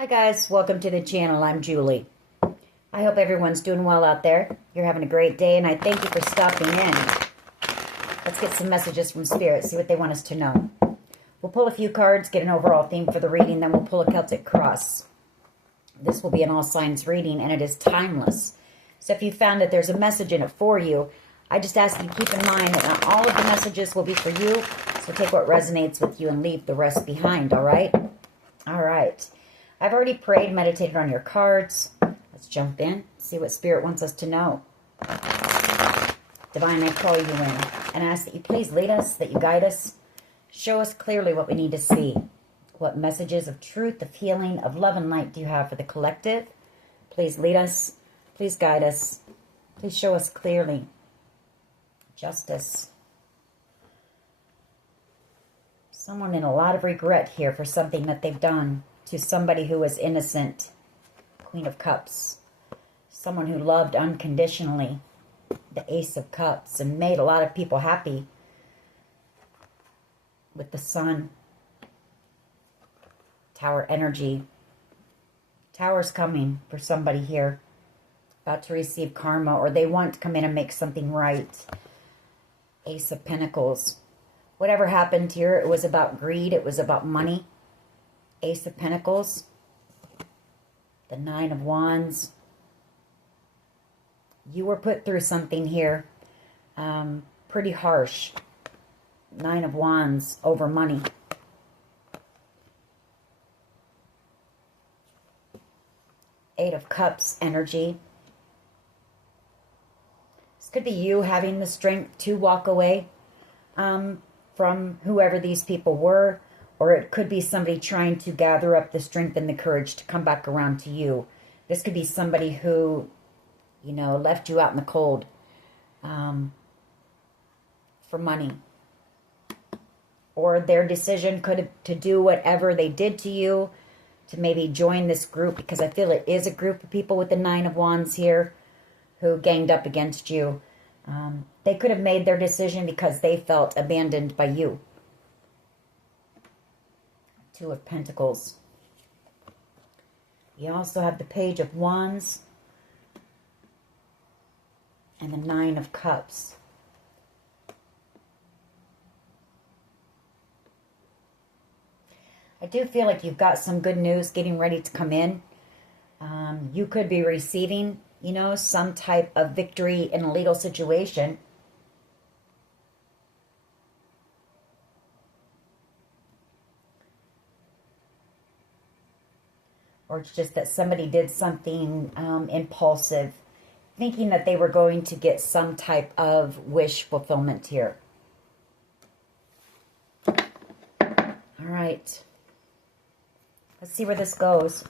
Hi guys, welcome to the channel. I'm Julie. I hope everyone's doing well out there. You're having a great day and I thank you for stopping in. Let's get some messages from Spirit, see what they want us to know. We'll pull a few cards, get an overall theme for the reading, then we'll pull a Celtic cross. This will be an all signs reading and it is timeless. So if you found that there's a message in it for you, I just ask you to keep in mind that not all of the messages will be for you. So take what resonates with you and leave the rest behind, all right? All right. I've already prayed, meditated on your cards. Let's jump in, see what Spirit wants us to know. Divine, I call you in and ask that you please lead us, that you guide us. Show us clearly what we need to see. What messages of truth, of healing, of love and light do you have for the collective? Please lead us. Please guide us. Please show us clearly. Justice. Someone in a lot of regret here for something that they've done to somebody who was innocent. Queen of Cups. Someone who loved unconditionally. The Ace of Cups. And made a lot of people happy. With the Sun. Tower energy. Tower's coming for somebody here. About to receive karma. Or they want to come in and make something right. Ace of Pentacles. Whatever happened here, it was about greed. It was about money. Ace of Pentacles. The Nine of Wands. You were put through something here. Pretty harsh. Nine of Wands over money. Eight of Cups energy. This could be you having the strength to walk away from whoever these people were. Or it could be somebody trying to gather up the strength and the courage to come back around to you. This could be somebody who, you know, left you out in the cold for money. Or their decision to do whatever they did to you, to maybe join this group, because I feel it is a group of people with the Nine of Wands here who ganged up against you. They could have made their decision because they felt abandoned by you. Two of Pentacles. You also have the Page of Wands and the Nine of Cups. I do feel like you've got some good news getting ready to come in. You could be receiving, you know, some type of victory in a legal situation. Or it's just that somebody did something impulsive, thinking that they were going to get some type of wish fulfillment here. All right. Let's see where this goes.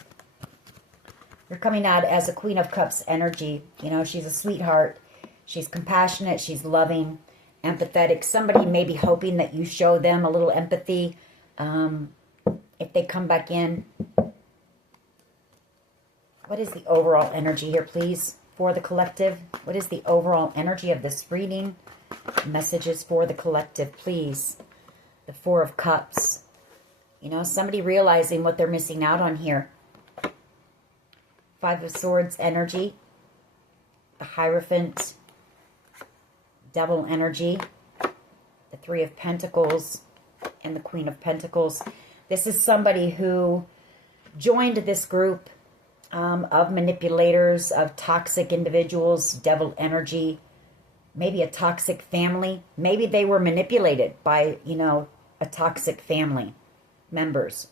You're coming out as a Queen of Cups energy. You know, she's a sweetheart. She's compassionate. She's loving, empathetic. Somebody may be hoping that you show them a little empathy if they come back in. What is the overall energy here, please, for the collective? What is the overall energy of this reading? Messages for the collective, please. The Four of Cups. You know, somebody realizing what they're missing out on here. Five of Swords energy. The Hierophant. Devil energy. The Three of Pentacles. And the Queen of Pentacles. This is somebody who joined this group of manipulators, of toxic individuals, devil energy, maybe a toxic family. Maybe they were manipulated by, you know, a toxic family members.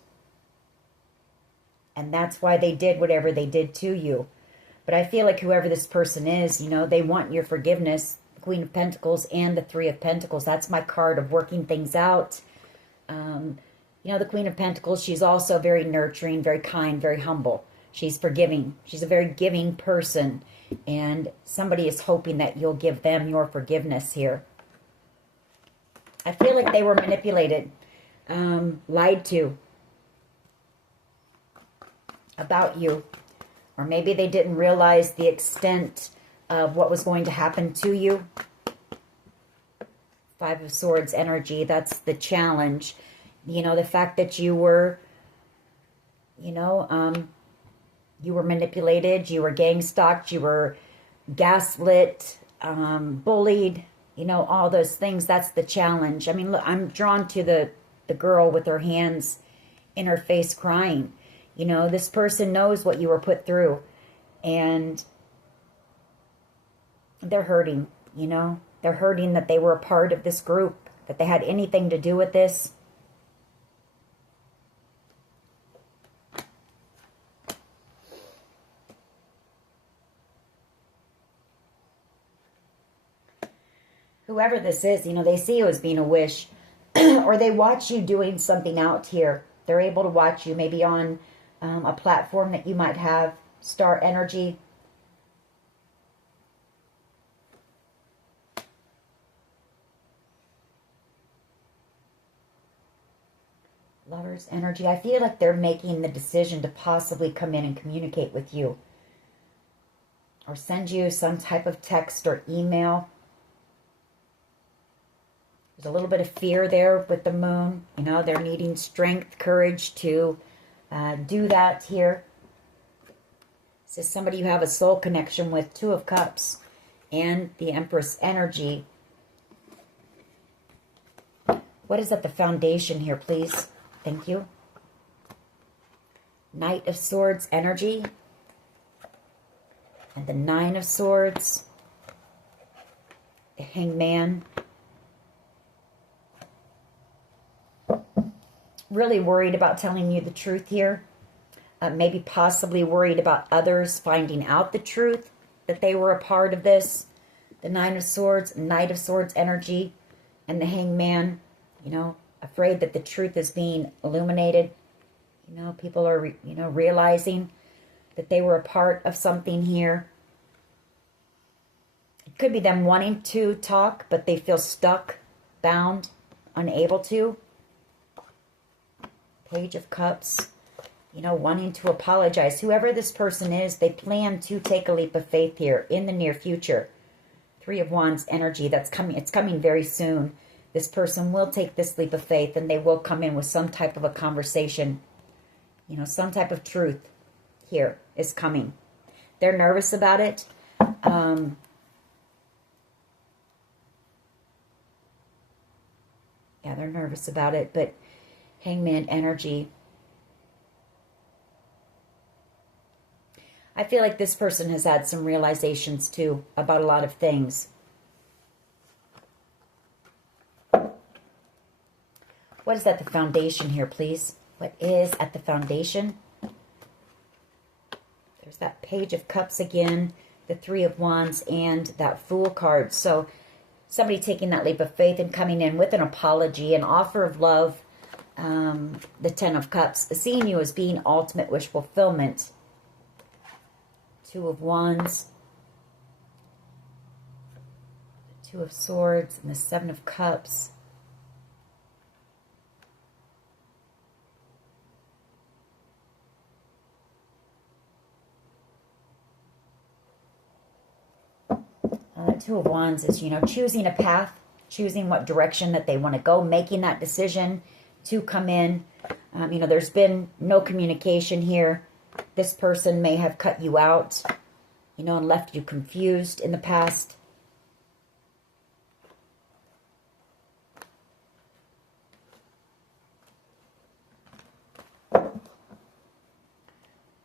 And that's why they did whatever they did to you. But I feel like whoever this person is, you know, they want your forgiveness. The Queen of Pentacles and the Three of Pentacles. That's my card of working things out. You know, the Queen of Pentacles, she's also very nurturing, very kind, very humble. She's forgiving. She's a very giving person. And somebody is hoping that you'll give them your forgiveness here. I feel like they were manipulated, lied to about you. Or maybe they didn't realize the extent of what was going to happen to you. Five of Swords energy, that's the challenge. You know, the fact that you were You know, you were manipulated, you were gang stalked, you were gaslit, bullied, you know, all those things. That's the challenge. I mean, look, I'm drawn to the girl with her hands in her face crying. You know, this person knows what you were put through, and they're hurting, you know. They're hurting that they were a part of this group, that they had anything to do with this. Whoever this is, you know, they see you as being a wish, or they watch you doing something out here. They're able to watch you maybe on a platform that you might have, star energy. Lover's energy. I feel like they're making the decision to possibly come in and communicate with you, or send you some type of text or email. There's a little bit of fear there with the moon. You know, they're needing strength, courage to do that here. This is somebody you have a soul connection with. Two of Cups and the Empress energy. What is at the foundation here, please? Thank you. Knight of Swords energy. And the Nine of Swords. The Hangman. Really worried about telling you the truth here. Maybe possibly worried about others finding out the truth, that they were a part of this. The Nine of Swords, Knight of Swords energy, and the Hangman. You know, afraid that the truth is being illuminated. You know, people are, realizing that they were a part of something here. It could be them wanting to talk, but they feel stuck, bound, unable to. Page of Cups, you know, wanting to apologize. Whoever this person is, they plan to take a leap of faith here in the near future. Three of Wands energy, that's coming. It's coming very soon. This person will take this leap of faith, and they will come in with some type of a conversation. You know, some type of truth here is coming. They're nervous about it. Yeah, they're nervous about it, but Hangman energy. I feel like this person has had some realizations too about a lot of things. What is at the foundation here, please? What is at the foundation? There's that Page of Cups again, the Three of Wands, and that Fool card. So somebody taking that leap of faith and coming in with an apology, an offer of love. The Ten of Cups, seeing you as being ultimate wish fulfillment. Two of Wands, Two of Swords, and the Seven of Cups. Two of Wands is, you know, choosing a path, choosing what direction that they want to go, making that decision to come in. You know, there's been no communication here. This person may have cut you out, you know, and left you confused in the past.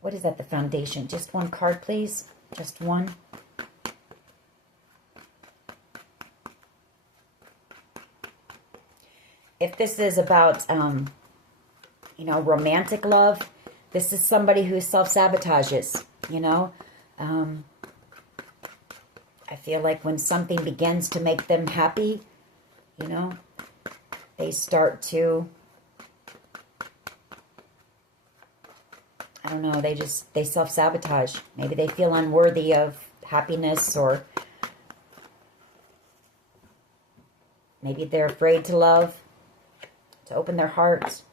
What is at the foundation? Just one card, please. Just one. If this is about, you know, romantic love, this is somebody who self-sabotages, you know. I feel like when something begins to make them happy, you know, they start to, I don't know, they self-sabotage. Maybe they feel unworthy of happiness, or maybe they're afraid to love, to open their hearts.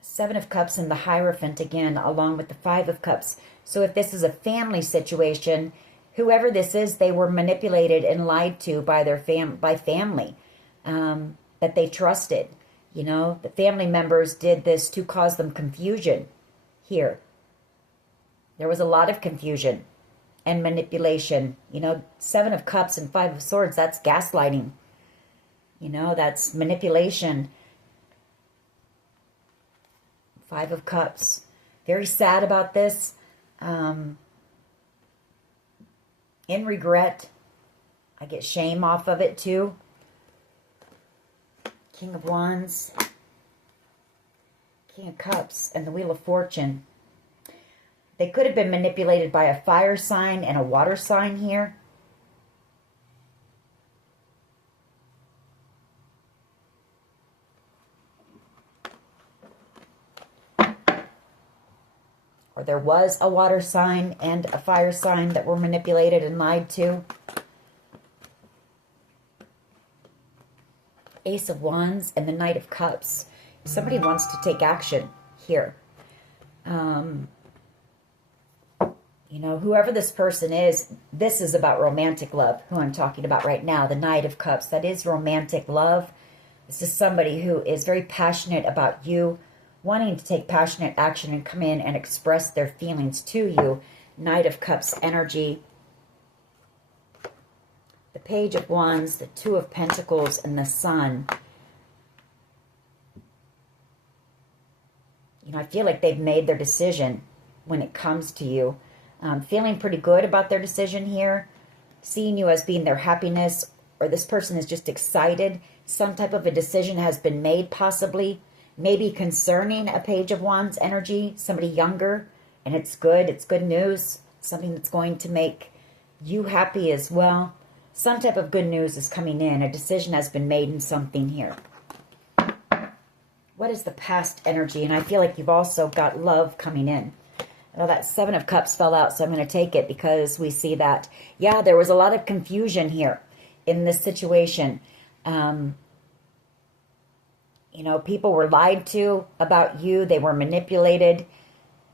Seven of Cups and the Hierophant again, along with the Five of Cups. So if this is a family situation, whoever this is, they were manipulated and lied to by their family that they trusted. You know, the family members did this to cause them confusion here. There was a lot of confusion and manipulation. You know, 7 of Cups and 5 of Swords, that's gaslighting. You know, that's manipulation. 5 of Cups. Very sad about this. In regret. I get shame off of it too. King of Wands. King of Cups and the Wheel of Fortune. They could have been manipulated by a fire sign and a water sign here. Or there was a water sign and a fire sign that were manipulated and lied to. Ace of Wands and the Knight of Cups. Somebody wants to take action here. You know, whoever this person is, this is about romantic love, who I'm talking about right now, the Knight of Cups. That is romantic love. This is somebody who is very passionate about you, wanting to take passionate action and come in and express their feelings to you. Knight of Cups energy. The Page of Wands, the 2 of Pentacles, and the Sun. You know, I feel like they've made their decision when it comes to you. Feeling pretty good about their decision here. Seeing you as being their happiness, or this person is just excited. Some type of a decision has been made, possibly. Maybe concerning a Page of Wands energy. Somebody younger, and it's good. It's good news. Something that's going to make you happy as well. Some type of good news is coming in. A decision has been made in something here. What is the past energy? And I feel like you've also got love coming in. Well, that 7 of Cups fell out, so I'm going to take it because we see that, yeah, there was a lot of confusion here in this situation. You know, people were lied to about you. They were manipulated.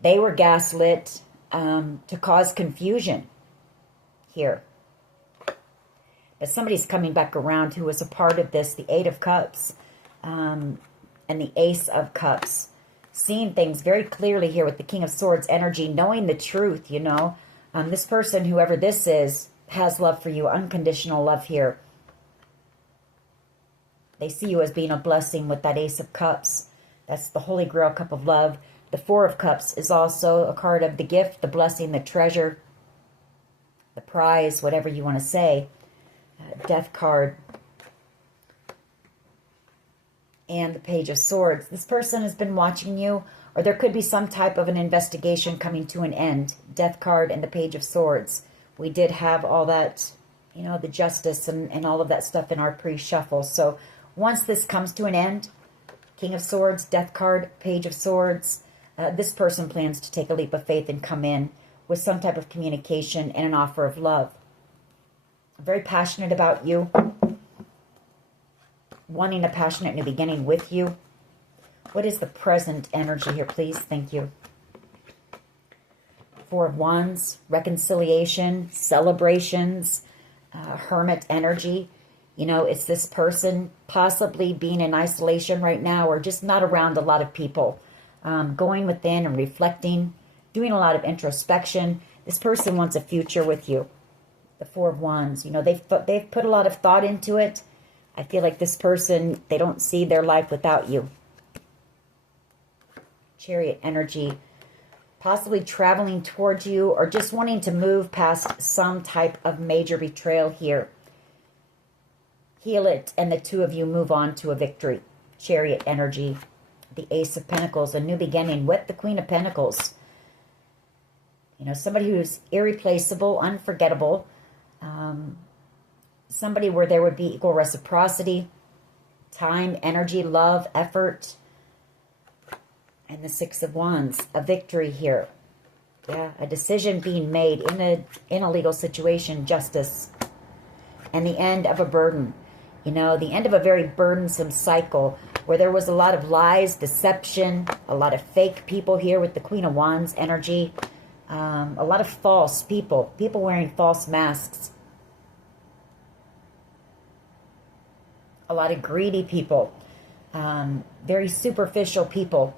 They were gaslit to cause confusion here. But somebody's coming back around who was a part of this, the 8 of Cups and the Ace of Cups. Seeing things very clearly here with the King of Swords energy, knowing the truth, you know. This person, whoever this is, has love for you, unconditional love here. They see you as being a blessing with that Ace of Cups. That's the Holy Grail cup of love. The 4 of Cups is also a card of the gift, the blessing, the treasure, the prize, whatever you want to say. Death card. And the Page of Swords. This person has been watching you, or there could be some type of an investigation coming to an end. Death card and the Page of Swords. We did have all that, you know, the justice and all of that stuff in our pre-shuffle. So once this comes to an end, King of Swords, Death card, Page of Swords, this person plans to take a leap of faith and come in with some type of communication and an offer of love. Very passionate about you. Wanting a passionate new beginning with you. What is the present energy here, please? Thank you. 4 of Wands, reconciliation, celebrations, hermit energy. You know, it's this person possibly being in isolation right now or just not around a lot of people. Going within and reflecting, doing a lot of introspection. This person wants a future with you. The 4 of Wands, you know, they've put a lot of thought into it. I feel like this person, they don't see their life without you. Chariot energy, possibly traveling towards you or just wanting to move past some type of major betrayal here. Heal it, and the 2 of you move on to a victory. Chariot energy, the Ace of Pentacles, a new beginning with the Queen of Pentacles. You know, somebody who's irreplaceable, unforgettable. Somebody where there would be equal reciprocity, time, energy, love, effort. And the 6 of Wands, a victory here. Yeah, a decision being made in a legal situation, justice. And the end of a burden. You know, the end of a very burdensome cycle where there was a lot of lies, deception, a lot of fake people here with the Queen of Wands energy. A lot of false people wearing false masks. A lot of greedy people. very superficial people.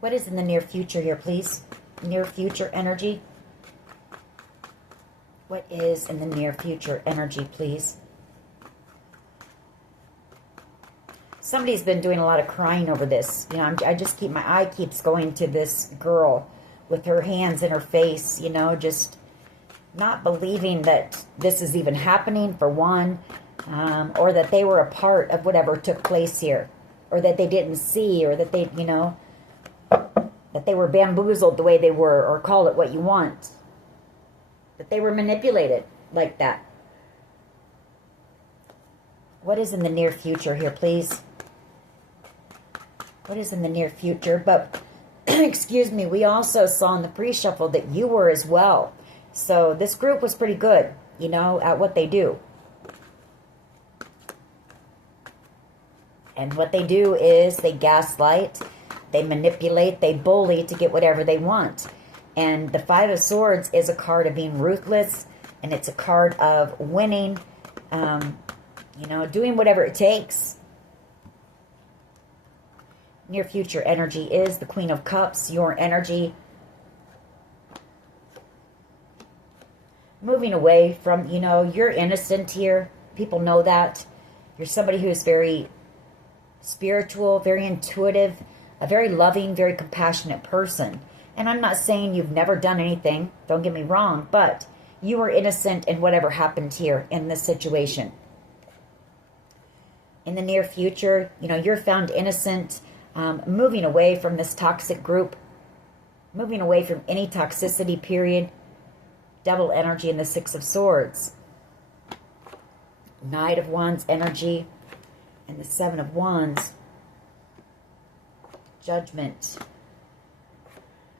What is in the near future here, please? Near future energy. What is in the near future energy, please? Somebody's been doing a lot of crying over this. You know, I just keep, my eye keeps going to this girl with her hands in her face, you know, just not believing that this is even happening, for one, or that they were a part of whatever took place here, or that they didn't see, or that they, you know, that they were bamboozled the way they were, or call it what you want. That they were manipulated like that. What is in the near future here, please? What is in the near future? But, excuse me, we also saw in the pre-shuffle that you were as well. So this group was pretty good, you know, at what they do. And what they do is they gaslight, they manipulate, they bully to get whatever they want. And the Five of Swords is a card of being ruthless, and it's a card of winning, you know, doing whatever it takes. Near future energy is the Queen of Cups, your energy. Moving away from, you know, you're innocent here. People know that. You're somebody who's very spiritual, very intuitive, a very loving, very compassionate person. And I'm not saying you've never done anything, don't get me wrong, but you were innocent in whatever happened here in this situation. In the near future, you know, you're found innocent, moving away from this toxic group, moving away from any toxicity, period. Devil energy in the Six of Swords. Knight of Wands energy and the Seven of Wands. Judgment.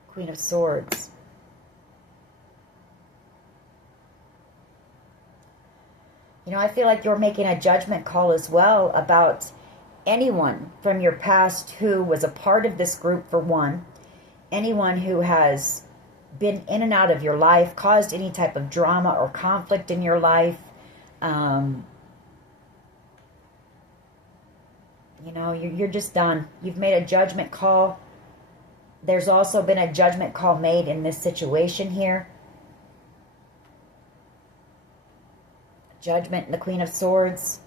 Queen of Swords. You know, I feel like you're making a judgment call as well about anyone from your past who was a part of this group, for one. Anyone who has been in and out of your life, caused any type of drama or conflict in your life. You know, you're just done. You've made a judgment call. There's also been a judgment call made in this situation here. Judgment and the Queen of Swords.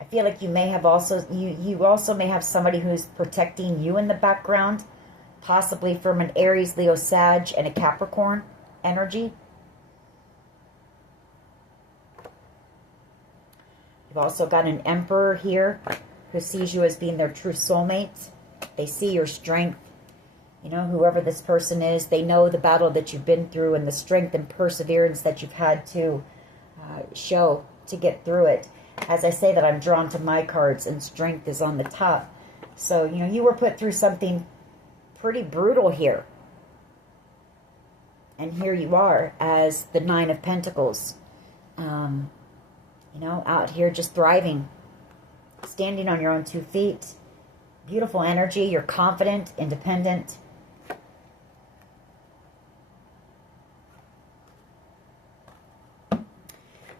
I feel like you may have also, you also may have somebody who's protecting you in the background, possibly from an Aries, Leo, Sag, and a Capricorn energy. You've also got an Emperor here who sees you as being their true soulmate. They see your strength. You know, whoever this person is, they know the battle that you've been through and the strength and perseverance that you've had to show to get through it. As I say that, I'm drawn to my cards, and strength is on the top. So, you know, you were put through something pretty brutal here. And here you are as the Nine of Pentacles. You know, out here just thriving. Standing on your own 2 feet. Beautiful energy. You're confident, independent.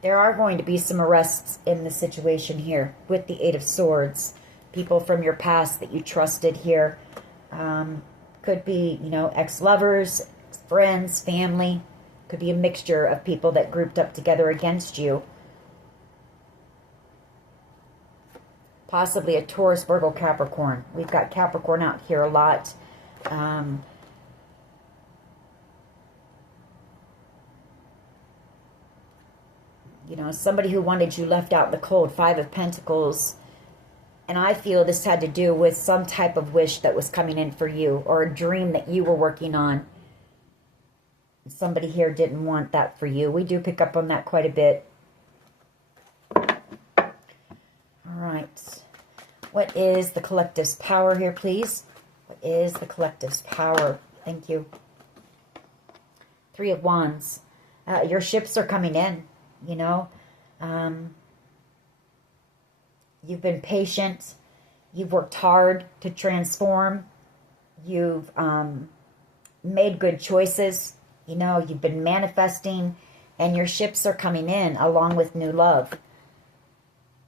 There are going to be some arrests in the situation here with the Eight of Swords. People from your past that you trusted here. Could be, you know, ex-lovers, friends, family. Could be a mixture of people that grouped up together against you. Possibly a Taurus, Virgo, Capricorn. We've got Capricorn out here a lot. You know, somebody who wanted you left out in the cold. Five of Pentacles. And I feel this had to do with some type of wish that was coming in for you, or a dream that you were working on. Somebody here didn't want that for you. We do pick up on that quite a bit. All right. What is the collective's power here, please? What is the collective's power? Thank you. Three of Wands. Your ships are coming in, you know. You've been patient. You've worked hard to transform. You've made good choices. You know, you've been manifesting, and your ships are coming in along with new love.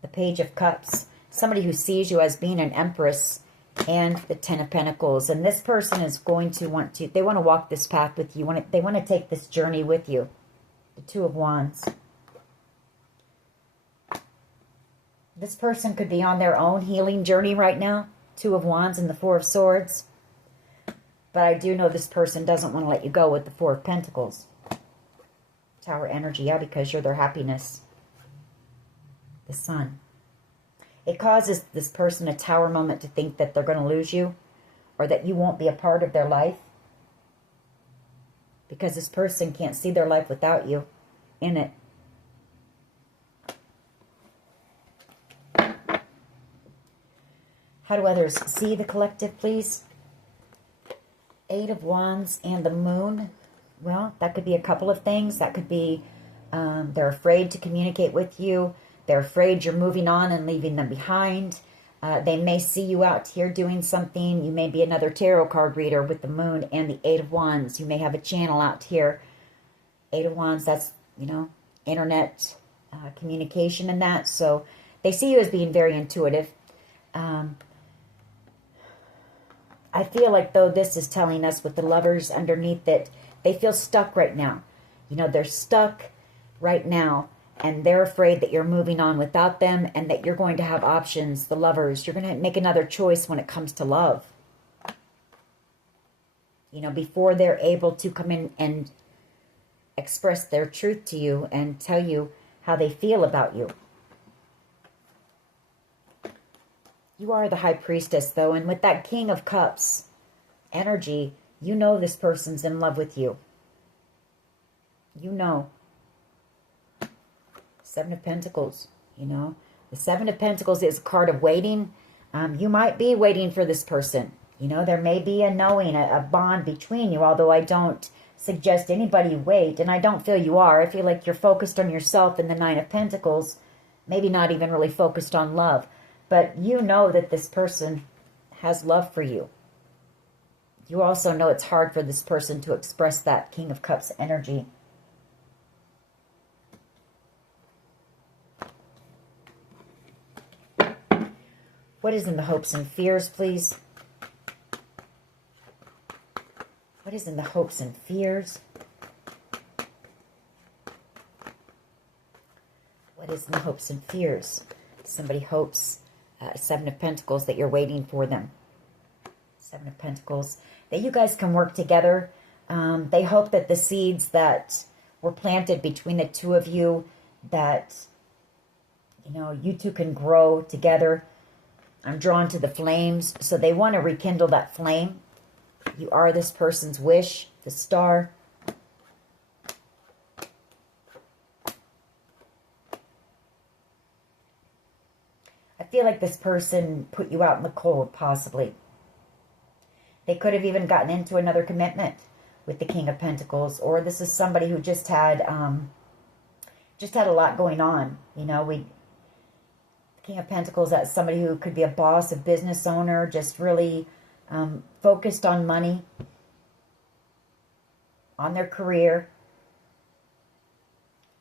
The Page of Cups. Somebody who sees you as being an empress, and the Ten of Pentacles. And this person is going to want to, they want to walk this path with you. They want to take this journey with you. The Two of Wands. This person could be on their own healing journey right now. Two of Wands and the Four of Swords. But I do know this person doesn't want to let you go with the Four of Pentacles. Tower energy, yeah, because you're their happiness. The Sun. It causes this person a tower moment to think that they're going to lose you, or that you won't be a part of their life. Because this person can't see their life without you in it. How do others see the collective, please? Eight of Wands and the Moon. Well, that could be a couple of things. That could be they're afraid to communicate with you. They're afraid you're moving on and leaving them behind. They may see you out here doing something. You may be another tarot card reader with the Moon and the Eight of Wands. You may have a channel out here. Eight of Wands, that's, you know, internet communication and that. So they see you as being very intuitive. I feel like, though, this is telling us with the Lovers underneath that they feel stuck right now. You know, they're stuck right now, and they're afraid that you're moving on without them, and that you're going to have options. The Lovers, you're going to make another choice when it comes to love. You know, before they're able to come in and express their truth to you and tell you how they feel about you. You are the High Priestess, though, and with that King of Cups energy, you know this person's in love with you. You know. Seven of Pentacles, you know. The Seven of Pentacles is a card of waiting. You might be waiting for this person. You know, there may be a knowing, a bond between you, although I don't suggest anybody wait, and I don't feel you are. I feel like you're focused on yourself in the Nine of Pentacles, maybe not even really focused on love. But you know that this person has love for you. You also know it's hard for this person to express that King of Cups energy. What is in the hopes and fears, please? What is in the hopes and fears? What is in the hopes and fears? Somebody hopes, Seven of Pentacles, that you're waiting for them. Seven of Pentacles, that you guys can work together. They hope that the seeds that were planted between the two of you, that, you know, you two can grow together. I'm drawn to the flames, so they want to rekindle that flame. You are this person's wish, the Star. I feel like this person put you out in the cold, possibly. They could have even gotten into another commitment with the King of Pentacles, or this is somebody who just had a lot going on. You know, King of Pentacles, that's somebody who could be a boss, a business owner, just really focused on money, on their career.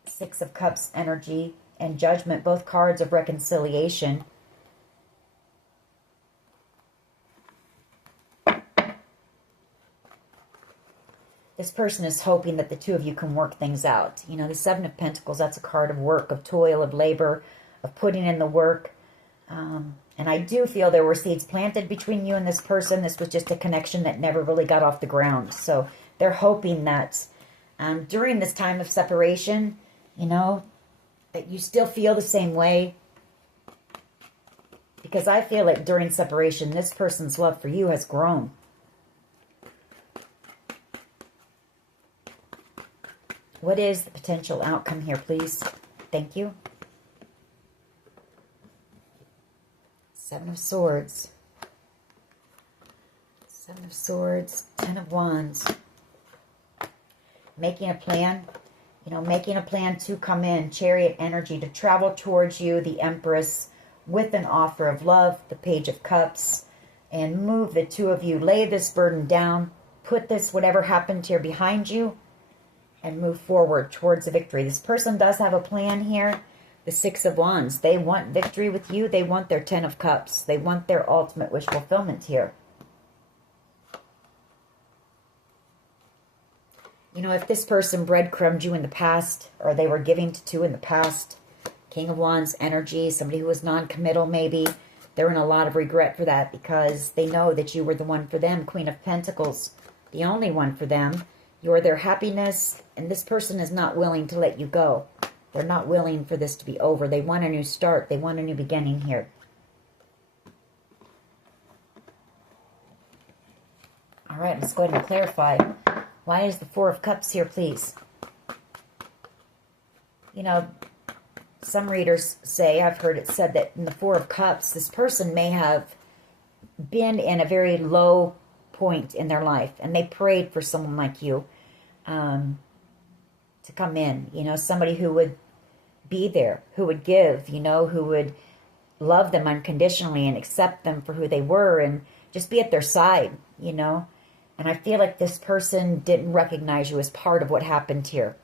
Six of Cups energy and Judgment, both cards of reconciliation. This person is hoping that the two of you can work things out. You know, the Seven of Pentacles, that's a card of work, of toil, of labor, of putting in the work. And I do feel there were seeds planted between you and this person. This was just a connection that never really got off the ground. So they're hoping that during this time of separation, you know, that you still feel the same way. Because I feel like during separation, this person's love for you has grown. What is the potential outcome here, please? Thank you. Seven of Swords. Seven of Swords. Ten of Wands. Making a plan. You know, making a plan to come in. Chariot energy to travel towards you. The Empress. with an offer of love, the Page of Cups, and move the two of you. Lay this burden down. Put this, whatever happened here, behind you and move forward towards a victory. This person does have a plan here. The Six of Wands. They want victory with you. They want their Ten of Cups. They want their ultimate wish fulfillment here. You know, if this person breadcrumbed you in the past, or they were giving to in the past, King of Wands energy, somebody who was non-committal maybe, they're in a lot of regret for that because they know that you were the one for them. Queen of Pentacles, the only one for them. You're their happiness, and this person is not willing to let you go. They're not willing for this to be over. They want a new start. They want a new beginning here. All right, let's go ahead and clarify. Why is the Four of Cups here, please? You know, some readers say, I've heard it said that in the Four of Cups, this person may have been in a very low point in their life, and they prayed for someone like you to come in. You know, somebody who would be there, who would give, you know, who would love them unconditionally and accept them for who they were and just be at their side, you know. And I feel like this person didn't recognize you as part of what happened here.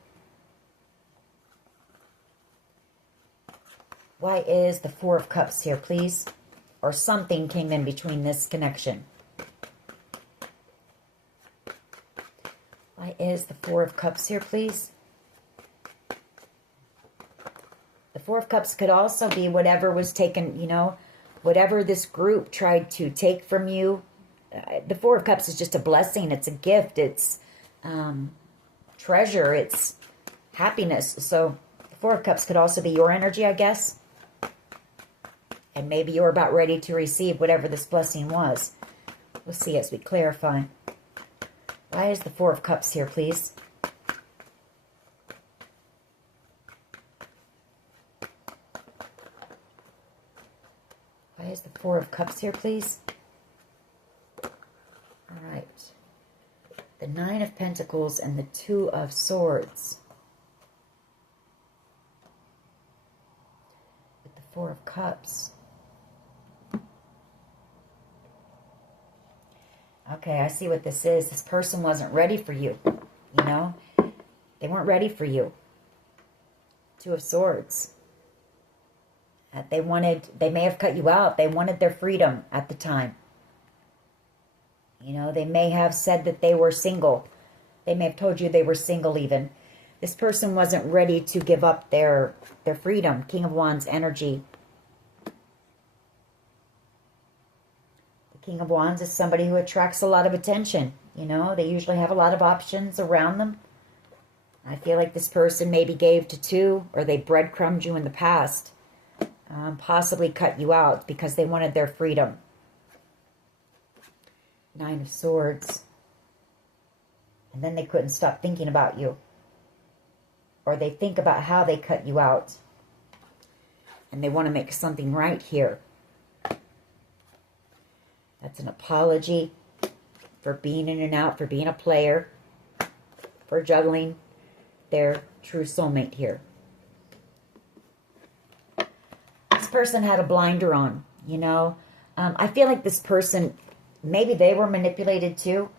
Why is the Four of Cups here, please? Or something came in between this connection. Why is the Four of Cups here, please? The Four of Cups could also be whatever was taken, you know, whatever this group tried to take from you. The Four of Cups is just a blessing. It's a gift. It's treasure. It's happiness. So the Four of Cups could also be your energy, I guess. And maybe you're about ready to receive whatever this blessing was. We'll see as we clarify. Why is the Four of Cups here, please? Why is the Four of Cups here, please? All right. The Nine of Pentacles and the Two of Swords. With the Four of Cups. Okay, I see what this is. This person wasn't ready for you, you know? They weren't ready for you. Two of Swords. They may have cut you out. They wanted their freedom at the time. You know, they may have said that they were single. They may have told you they were single even. This person wasn't ready to give up their freedom. King of Wands energy. King of Wands is somebody who attracts a lot of attention. You know, they usually have a lot of options around them. I feel like this person maybe gave to two, or they breadcrumbed you in the past. Possibly cut you out because they wanted their freedom. Nine of Swords. And then they couldn't stop thinking about you. Or they think about how they cut you out. And they want to make something right here. That's an apology for being in and out, for being a player, for juggling their true soulmate here. This person had a blinder on, you know. I feel like this person, maybe they were manipulated too.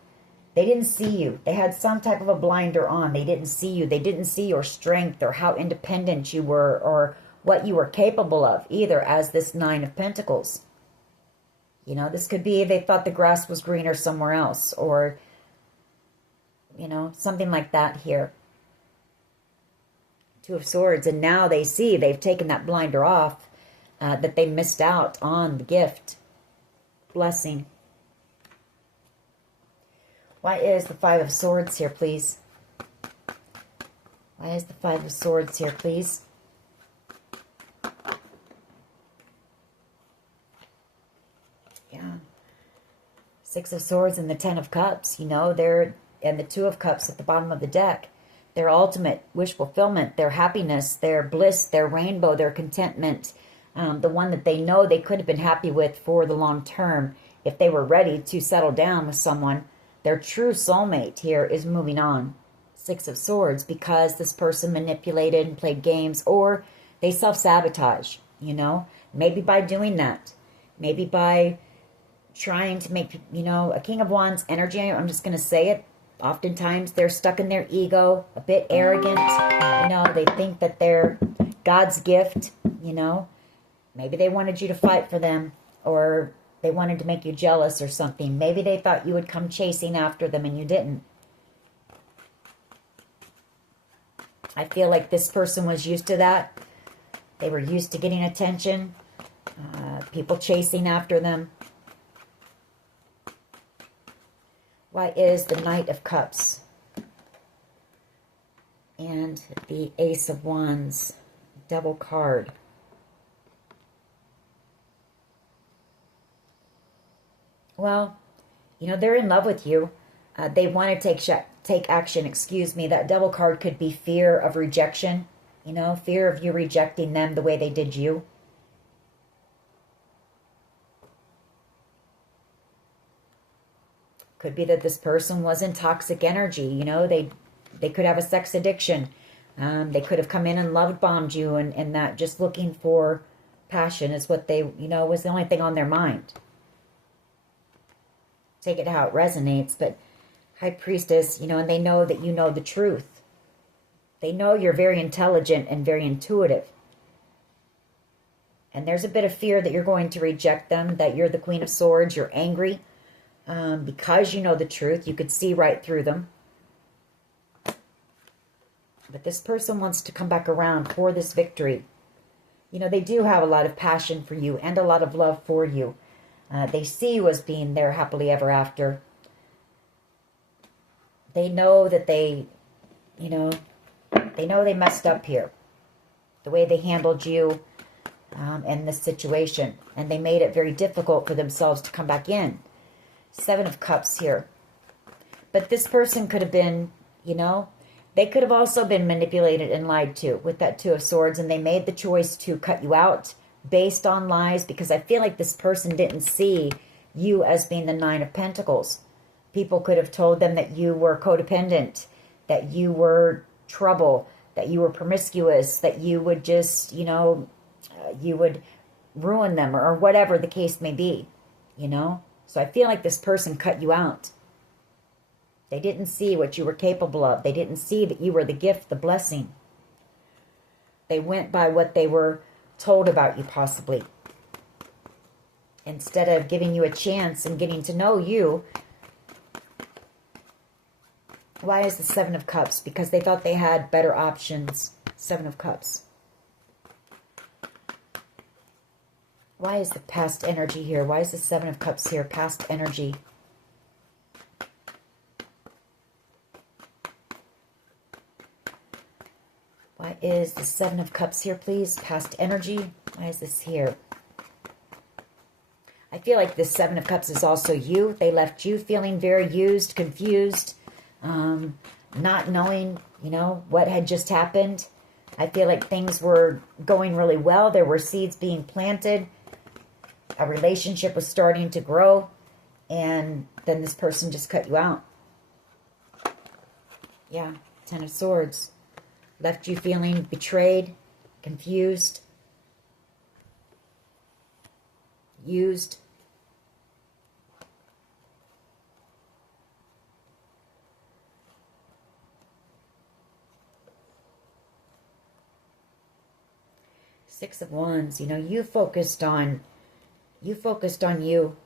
They didn't see you. They had some type of a blinder on. They didn't see you. They didn't see your strength or how independent you were or what you were capable of either as this Nine of Pentacles. You know, this could be they thought the grass was greener somewhere else or, you know, something like that here. Two of Swords. And now they see they've taken that blinder off, that they missed out on the gift. Blessing. Why is the Five of Swords here, please? Why is the Five of Swords here, please? Yeah. Six of Swords and the Ten of Cups, you know, and the Two of Cups at the bottom of the deck. Their ultimate wish fulfillment, their happiness, their bliss, their rainbow, their contentment. The one that they know they could have been happy with for the long term if they were ready to settle down with someone. Their true soulmate here is moving on. Six of Swords, because this person manipulated and played games, or they self-sabotage, you know. Maybe by doing that. Maybe by trying to make, a King of Wands energy, I'm just going to say it. Oftentimes they're stuck in their ego, a bit arrogant. They think that they're God's gift, Maybe they wanted you to fight for them, or they wanted to make you jealous or something. Maybe they thought you would come chasing after them and you didn't. I feel like this person was used to that. They were used to getting attention, people chasing after them. Why is the Knight of Cups and the Ace of Wands double card? Well, they're in love with you. They want to take action. That double card could be fear of rejection. Fear of you rejecting them the way they did you. Could be that this person was in toxic energy. They could have a sex addiction. They could have come in and love bombed you, and that just looking for passion is what they, was the only thing on their mind. Take it how it resonates, but High Priestess, and they know that you know the truth. They know you're very intelligent and very intuitive. And there's a bit of fear that you're going to reject them, that you're the Queen of Swords, you're angry. Because you know the truth, you could see right through them. But this person wants to come back around for this victory. They do have a lot of passion for you and a lot of love for you. They see you as being there happily ever after. They know that they know they messed up here. The way they handled you in this situation. And they made it very difficult for themselves to come back in. 7 of Cups here. But this person could have been, they could have also been manipulated and lied to with that 2 of Swords. And they made the choice to cut you out based on lies, because I feel like this person didn't see you as being the 9 of Pentacles. People could have told them that you were codependent, that you were trouble, that you were promiscuous, that you would just, you would ruin them, or whatever the case may be, So I feel like this person cut you out. They didn't see what you were capable of. They didn't see that you were the gift, the blessing. They went by what they were told about you, possibly. Instead of giving you a chance and getting to know you. Why is the 7 of Cups? Because they thought they had better options. 7 of Cups. Why is the past energy here? Why is the 7 of Cups here? Past energy. Why is the 7 of Cups here, please? Past energy. Why is this here? I feel like this 7 of Cups is also you. They left you feeling very used, confused, not knowing, what had just happened. I feel like things were going really well. There were seeds being planted. A relationship was starting to grow. And then this person just cut you out. Yeah, 10 of Swords. Left you feeling betrayed, confused, used. Six of Wands. You focused on you,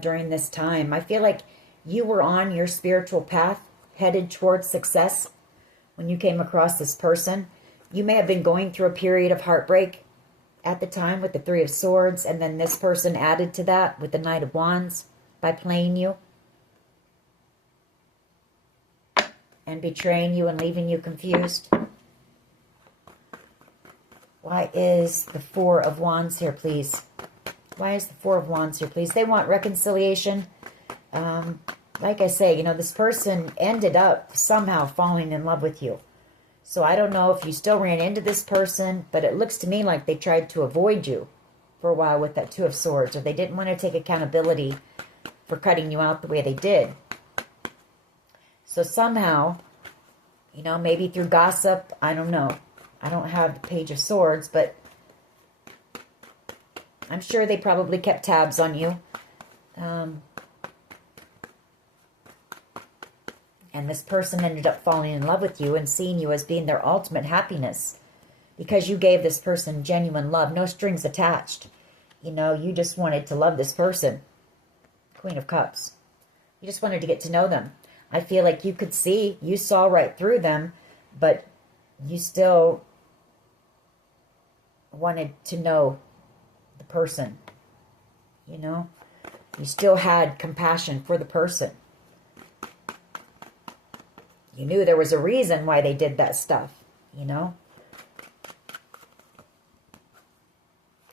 during this time. I feel like you were on your spiritual path, headed towards success. When you came across this person, you may have been going through a period of heartbreak at the time with the 3 of Swords, and then this person added to that with the Knight of Wands by playing you and betraying you and leaving you confused. Why is the 4 of Wands here, please? Why is the 4 of Wands here, please? They want reconciliation. Like I say, this person ended up somehow falling in love with you. So I don't know if you still ran into this person, but it looks to me like they tried to avoid you for a while with that 2 of Swords, or they didn't want to take accountability for cutting you out the way they did. So somehow, maybe through gossip, I don't know. I don't have the Page of Swords, but I'm sure they probably kept tabs on you. And this person ended up falling in love with you and seeing you as being their ultimate happiness because you gave this person genuine love, no strings attached. You know, you just wanted to love this person. Queen of Cups. You just wanted to get to know them. I feel like you could see, you saw right through them, but you still wanted to know the person. You know, you still had compassion for the person. You knew there was a reason why they did that stuff, you know.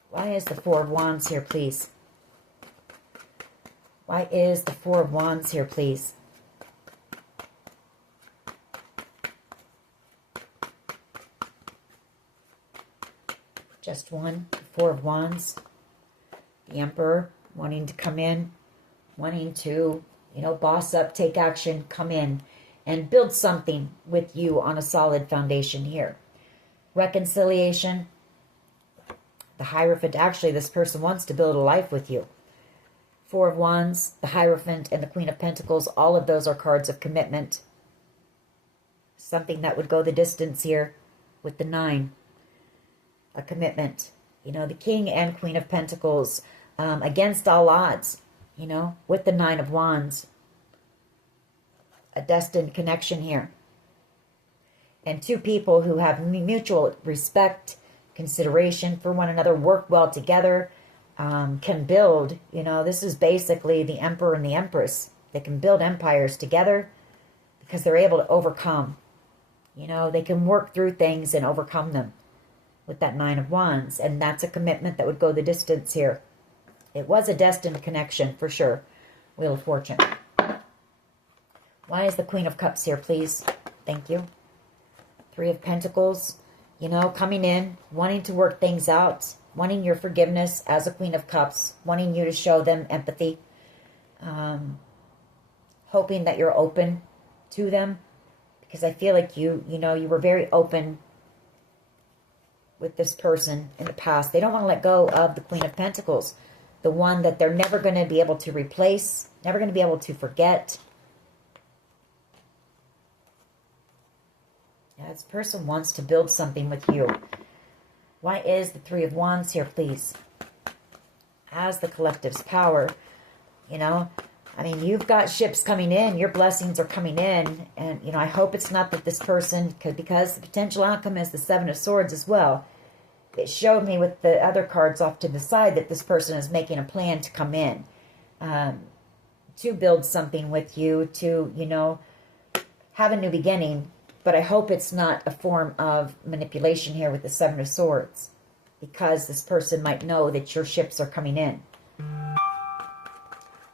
Why is the Four of Wands here, please? Why is the Four of Wands here, please? Just one, the Four of Wands. The Emperor wanting to come in, wanting to, you know, boss up, take action, come in and build something with you on a solid foundation here. Reconciliation. The Hierophant. Actually, this person wants to build a life with you. Four of Wands, the Hierophant, and the Queen of Pentacles. All of those are cards of commitment. Something that would go the distance here with the Nine. A commitment. You know, the King and Queen of Pentacles against all odds. You know, with the Nine of Wands. A destined connection here. And two people who have mutual respect, consideration for one another, work well together, can build, you know, this is basically the Emperor and the Empress. They can build empires together because they're able to overcome. You know, they can work through things and overcome them with that Nine of Wands. And that's a commitment that would go the distance here. It was a destined connection for sure. Wheel of Fortune. Why is the Queen of Cups here, please? Thank you. Three of Pentacles. You know, coming in, wanting to work things out, wanting your forgiveness as a Queen of Cups, wanting you to show them empathy, hoping that you're open to them, because I feel like you know, you were very open with this person in the past. They don't want to let go of the Queen of Pentacles, the one that they're never going to be able to replace, never going to be able to forget. This person wants to build something with you. Why is the Three of Wands here, please? As the collective's power, you know, I mean, you've got ships coming in. Your blessings are coming in. And, you know, I hope it's not that this person, because the potential outcome is the Seven of Swords as well. It showed me with the other cards off to the side that this person is making a plan to come in, to build something with you, to, you know, have a new beginning. But I hope it's not a form of manipulation here with the Seven of Swords, because this person might know that your ships are coming in.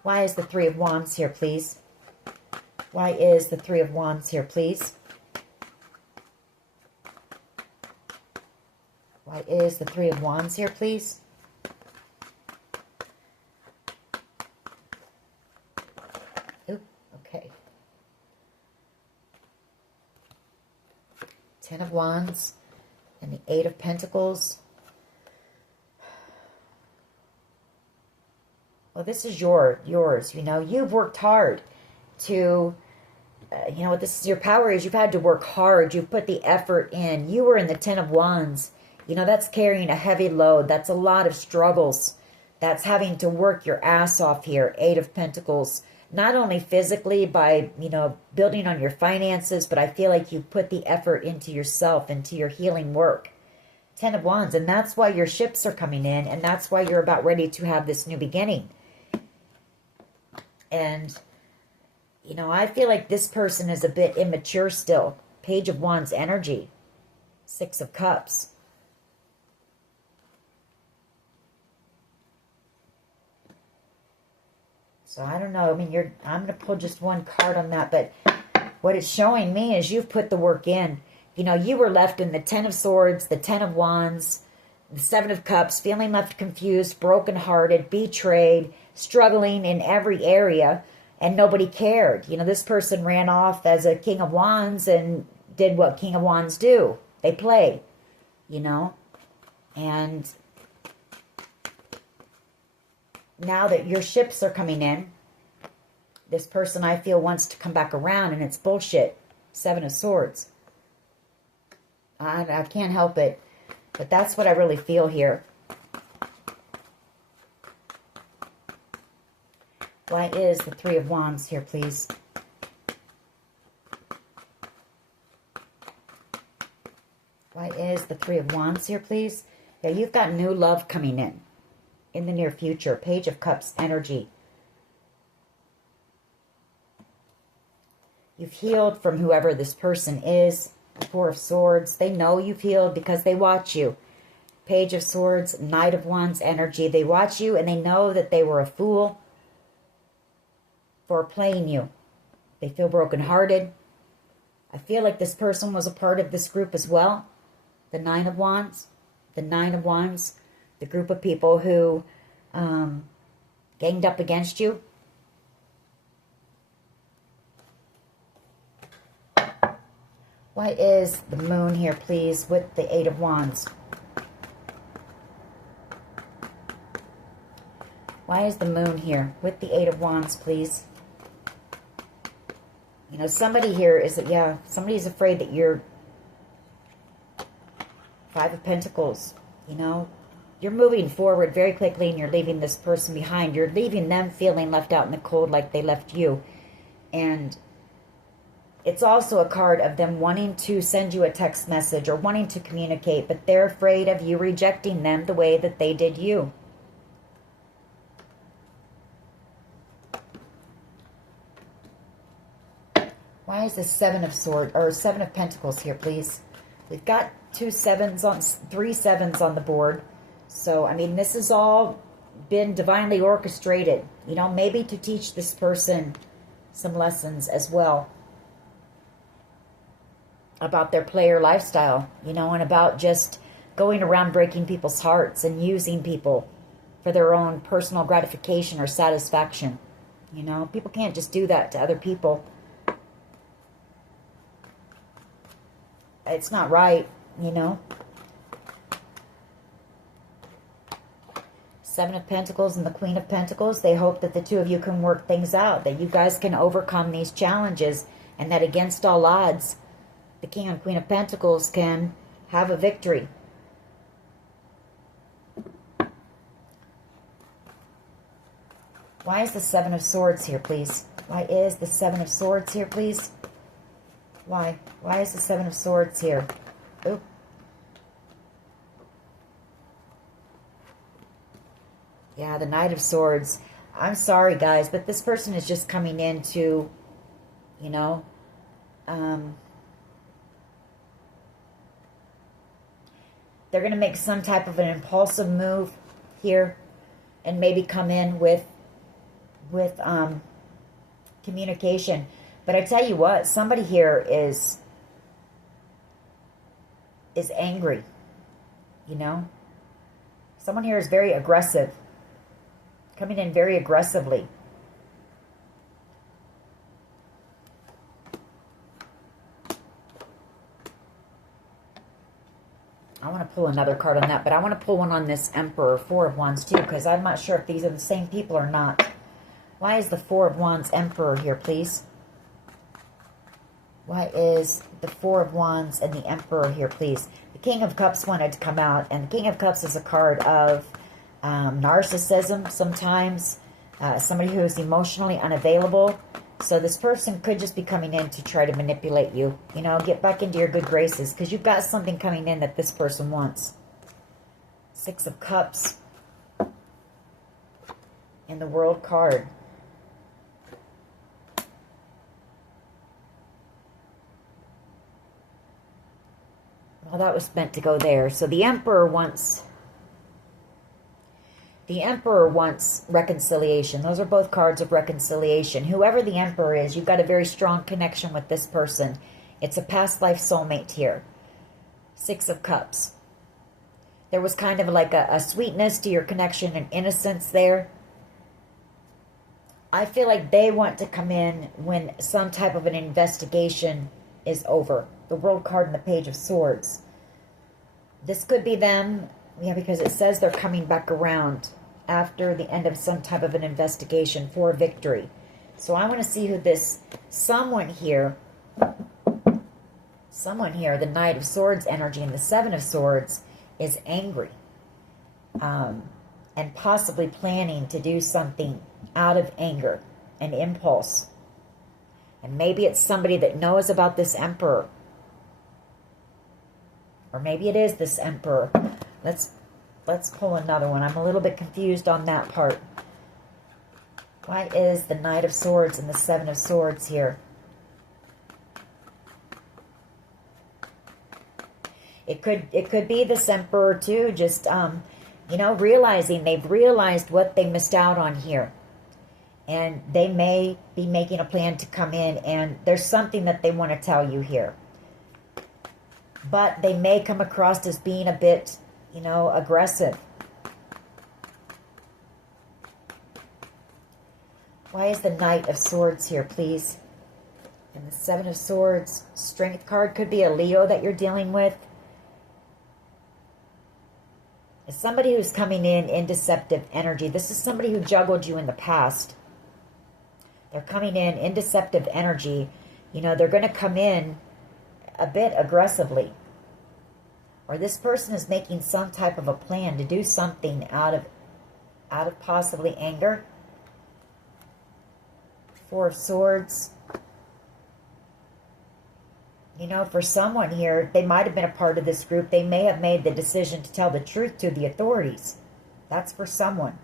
Why is the Three of Wands here, please? Why is the Three of Wands here, please? Why is the Three of Wands here, please? Ooh, okay. Ten of Wands and the Eight of Pentacles. Well, this is yours. You know, you've worked hard to, you know what this is, your power is you've had to work hard. You've put the effort in. You were in the Ten of Wands. You know, that's carrying a heavy load. That's a lot of struggles. That's having to work your ass off here. Eight of Pentacles. Not only physically by, you know, building on your finances, but I feel like you put the effort into yourself, into your healing work. Ten of Wands. And that's why your ships are coming in. And that's why you're about ready to have this new beginning. And, you know, I feel like this person is a bit immature still. Page of Wands energy. Six of Cups. So I don't know. I mean, I'm going to pull just one card on that. But what it's showing me is you've put the work in. You know, you were left in the Ten of Swords, the Ten of Wands, the Seven of Cups, feeling left confused, brokenhearted, betrayed, struggling in every area, and nobody cared. You know, this person ran off as a King of Wands and did what King of Wands do. They play, you know. And now that your ships are coming in, this person I feel wants to come back around, and it's bullshit. Seven of Swords. I can't help it, but that's what I really feel here. Why is the Three of Wands here, please? Why is the Three of Wands here, please? Yeah, you've got new love coming in the near future. Page of Cups energy. You've healed from whoever this person is. Four of Swords. They know you've healed because they watch you. Page of Swords, Knight of Wands energy. They watch you and they know that they were a fool for playing you. They feel brokenhearted. I feel like this person was a part of this group as well. The Nine of Wands. The Nine of Wands. The group of people who ganged up against you. Why is the Moon here, please, with the Eight of Wands? Why is the Moon here with the Eight of Wands, please? You know, somebody here is, yeah, somebody's afraid that you're Five of Pentacles. You know, you're moving forward very quickly and you're leaving this person behind. You're leaving them feeling left out in the cold like they left you. And it's also a card of them wanting to send you a text message or wanting to communicate, but they're afraid of you rejecting them the way that they did you. Why is this Seven of Swords or Seven of Pentacles here, please? We've got three sevens on the board. So, I mean, this has all been divinely orchestrated, you know, maybe to teach this person some lessons as well about their player lifestyle, you know, and about just going around breaking people's hearts and using people for their own personal gratification or satisfaction. You know, people can't just do that to other people. It's not right, you know. Seven of Pentacles and the Queen of Pentacles, they hope that the two of you can work things out, that you guys can overcome these challenges, and that against all odds, the King and Queen of Pentacles can have a victory. Why is the Seven of Swords here, please? Why is the Seven of Swords here, please? Why? Why is the Seven of Swords here? Oop. Yeah, the Knight of Swords. I'm sorry, guys, but this person is just coming in to, you know, they're going to make some type of an impulsive move here and maybe come in with communication. But I tell you what, somebody here is angry, you know. Someone here is very aggressive, coming in very aggressively. I want to pull another card on that, but I want to pull one on this Emperor, Four of Wands too, because I'm not sure if these are the same people or not. Why is the Four of Wands Emperor here, please? Why is the Four of Wands and the Emperor here, please? The King of Cups wanted to come out, and the King of Cups is a card of narcissism sometimes, somebody who is emotionally unavailable. So this person could just be coming in to try to manipulate you. You know, get back into your good graces, because you've got something coming in that this person wants. Six of Cups and the World card. Well, that was meant to go there. So the Emperor wants reconciliation. Those are both cards of reconciliation. Whoever the Emperor is, you've got a very strong connection with this person. It's a past life soulmate here. Six of Cups. There was kind of like a sweetness to your connection and innocence there. I feel like they want to come in when some type of an investigation is over. The World card and the Page of Swords. This could be them, yeah, because it says they're coming back around. after the end of some type of an investigation for victory. So I want to see who this someone here, the Knight of Swords energy and the Seven of Swords, is angry. And possibly planning to do something out of anger and impulse. And maybe it's somebody that knows about this Emperor. Or maybe it is this Emperor. Let's pull another one. I'm a little bit confused on that part. Why is the Knight of Swords and the Seven of Swords here? It could be this Emperor too, just you know, they've realized what they missed out on here. And they may be making a plan to come in, and there's something that they want to tell you here. But they may come across as being a bit, you know, aggressive. Why is the Knight of Swords here, please? And the Seven of Swords, Strength card, could be a Leo that you're dealing with. It's somebody who's coming in deceptive energy. This is somebody who juggled you in the past. They're coming in deceptive energy. You know, they're going to come in a bit aggressively. Or this person is making some type of a plan to do something out of possibly anger. Four of Swords. You know, for someone here, they might have been a part of this group. They may have made the decision to tell the truth to the authorities. That's for someone.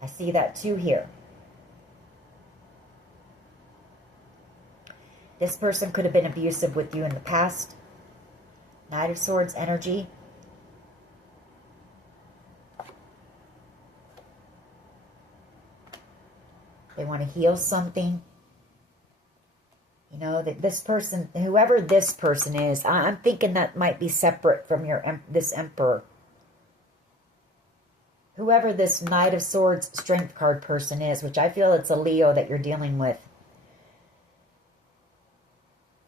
I see that too here. This person could have been abusive with you in the past. Knight of Swords energy. They want to heal something. You know, that this person, whoever this person is, I'm thinking that might be separate from this Emperor. Whoever this Knight of Swords Strength card person is, which I feel it's a Leo that you're dealing with.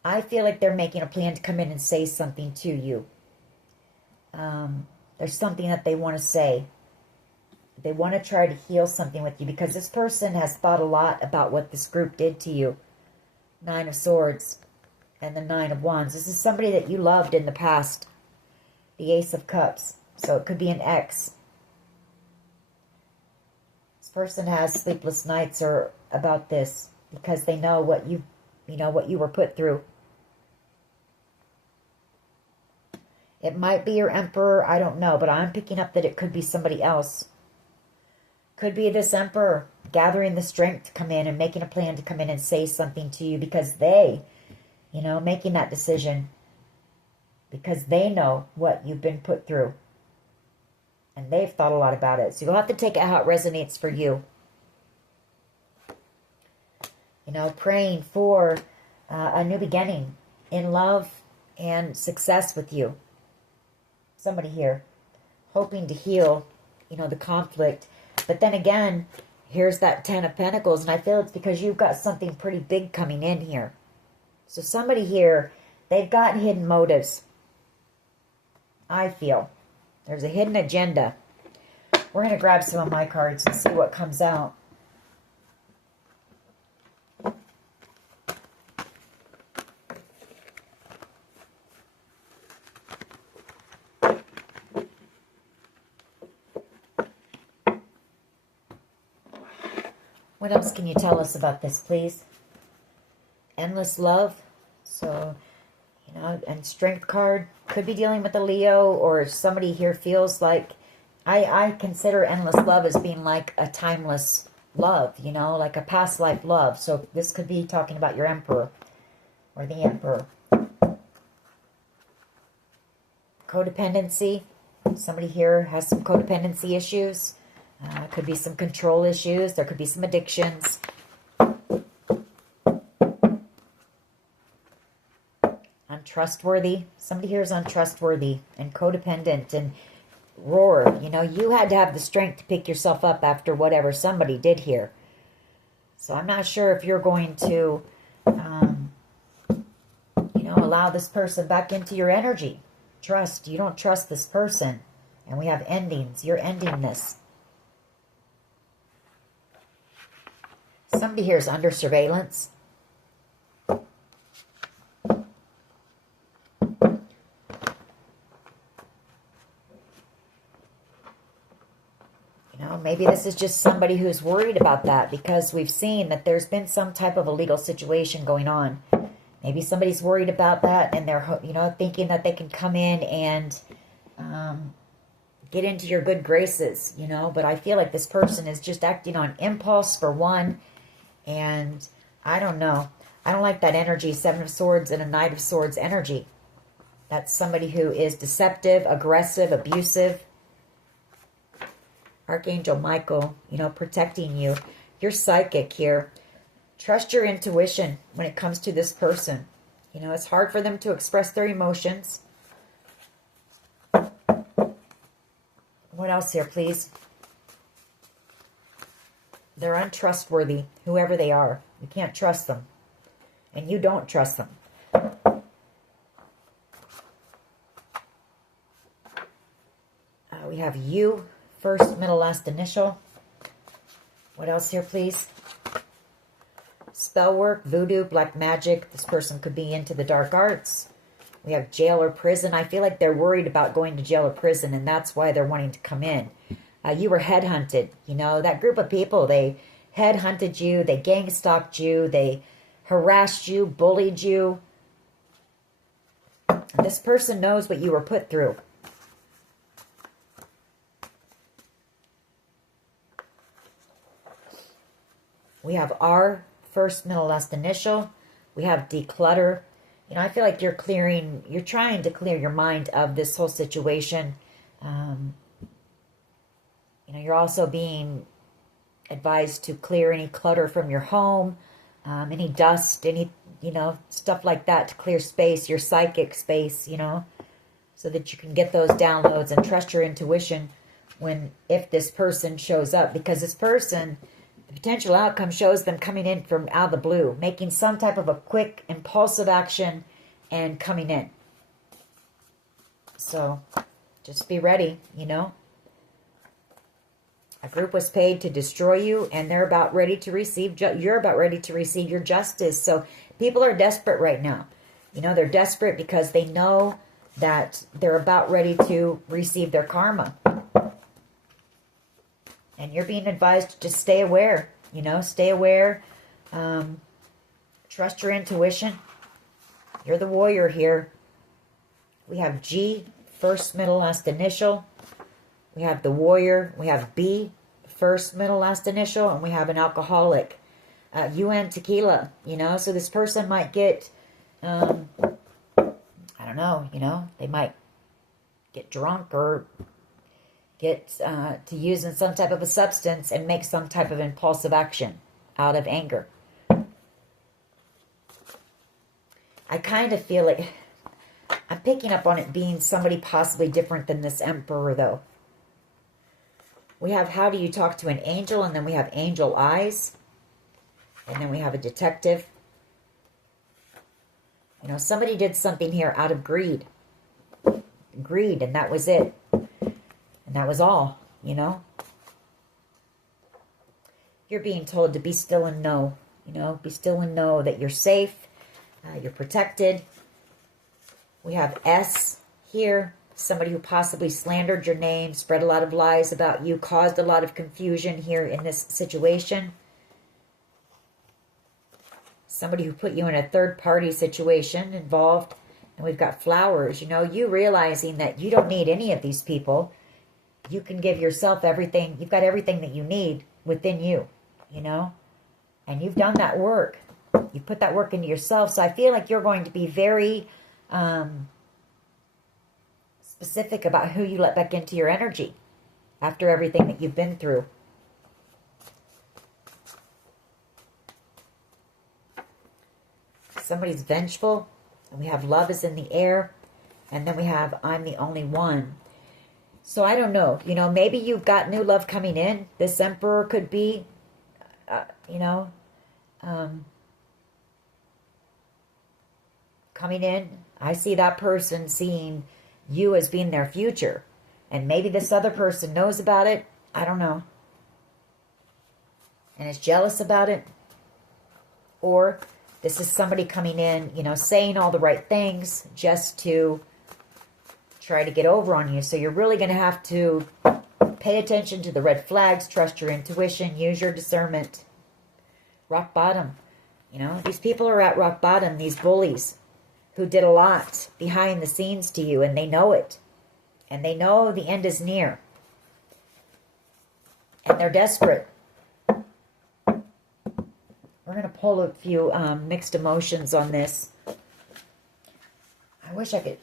I feel like they're making a plan to come in and say something to you. There's something that they want to say. They want to try to heal something with you because this person has thought a lot about what this group did to you. Nine of Swords and the Nine of Wands. This is somebody that you loved in the past. The Ace of Cups. So it could be an ex. This person has sleepless nights or about this because they know what you were put through. It might be your Emperor, I don't know, but I'm picking up that it could be somebody else. Could be this Emperor gathering the strength to come in and making a plan to come in and say something to you because they, you know, making that decision because they know what you've been put through. And they've thought a lot about it. So you'll have to take it how it resonates for you. You know, praying for a new beginning in love and success with you. Somebody here hoping to heal, you know, the conflict. But then again, here's that Ten of Pentacles, and I feel it's because you've got something pretty big coming in here. So somebody here, they've got hidden motives. I feel. There's a hidden agenda. We're going to grab some of my cards and see what comes out. What else can you tell us about this, please? Endless love. So, you know, and Strength card. Could be dealing with a Leo, or somebody here feels like... I consider endless love as being like a timeless love, you know, like a past life love. So this could be talking about your Emperor or the Emperor. Codependency. Somebody here has some codependency issues. Could be some control issues. There could be some addictions. Untrustworthy. Somebody here is untrustworthy and codependent and roar. You know, you had to have the strength to pick yourself up after whatever somebody did here. So I'm not sure if you're going to, you know, allow this person back into your energy. trust. You don't trust this person. And we have endings. You're ending this. Somebody here is under surveillance. Maybe this is just somebody who's worried about that, because we've seen that there's been some type of illegal situation going on. Maybe somebody's worried about that, and they're, thinking that they can come in and get into your good graces, But I feel like this person is just acting on impulse, for one, and I don't know. I don't like that energy, Seven of Swords and a Knight of Swords energy. That's somebody who is deceptive, aggressive, abusive. Archangel Michael, protecting you. You're psychic here. Trust your intuition when it comes to this person. It's hard for them to express their emotions. What else here, please? They're untrustworthy, whoever they are. You can't trust them. And you don't trust them. We have you. First, middle, last initial. What else here, please? Spell work, voodoo, black magic. This person could be into the dark arts. We have jail or prison. I feel like they're worried about going to jail or prison, and that's why they're wanting to come in. You were headhunted. That group of people, they headhunted you. They gang stalked you. They harassed you, bullied you. And this person knows what you were put through. We have R, first, middle, last initial. We have declutter. I feel like you're trying to clear your mind of this whole situation. You're also being advised to clear any clutter from your home, any dust, any, stuff like that, to clear space, your psychic space, so that you can get those downloads and trust your intuition if this person shows up. Because this person, the potential outcome shows them coming in from out of the blue, making some type of a quick, impulsive action and coming in. So just be ready, A group was paid to destroy you, and they're about ready to receive, you're about ready to receive your justice. So people are desperate right now. They're desperate because they know that they're about ready to receive their karma. And you're being advised to just stay aware, stay aware. Trust your intuition. You're the warrior here. We have G, first, middle, last initial. We have the warrior. We have B, first, middle, last initial. And we have an alcoholic. UN tequila, So this person might get, I don't know, they might get drunk or get to using some type of a substance and make some type of impulsive action out of anger. I kind of feel like I'm picking up on it being somebody possibly different than this emperor, though. We have, how do you talk to an angel? And then we have angel eyes. And then we have a detective. Somebody did something here out of greed. Greed, and that was it. And that was all, You're being told to be still and know, be still and know that you're safe, you're protected. We have S here, somebody who possibly slandered your name, spread a lot of lies about you, caused a lot of confusion here in this situation. Somebody who put you in a third-party situation involved. And we've got flowers, you realizing that you don't need any of these people. You can give yourself everything. You've got everything that you need within you, And you've done that work. You put that work into yourself. So I feel like you're going to be very specific about who you let back into your energy after everything that you've been through. Somebody's vengeful. And we have love is in the air. And then we have I'm the only one. So I don't know. Maybe you've got new love coming in. This emperor could be, coming in. I see that person seeing you as being their future. And maybe this other person knows about it. I don't know. And is jealous about it. Or this is somebody coming in, you know, saying all the right things just to try to get over on you. So you're really going to have to pay attention to the red flags, trust your intuition, use your discernment. Rock bottom. You know, these people are at rock bottom, these bullies who did a lot behind the scenes to you, and they know it. And they know the end is near. And they're desperate. We're going to pull a few mixed emotions on this. I wish I could.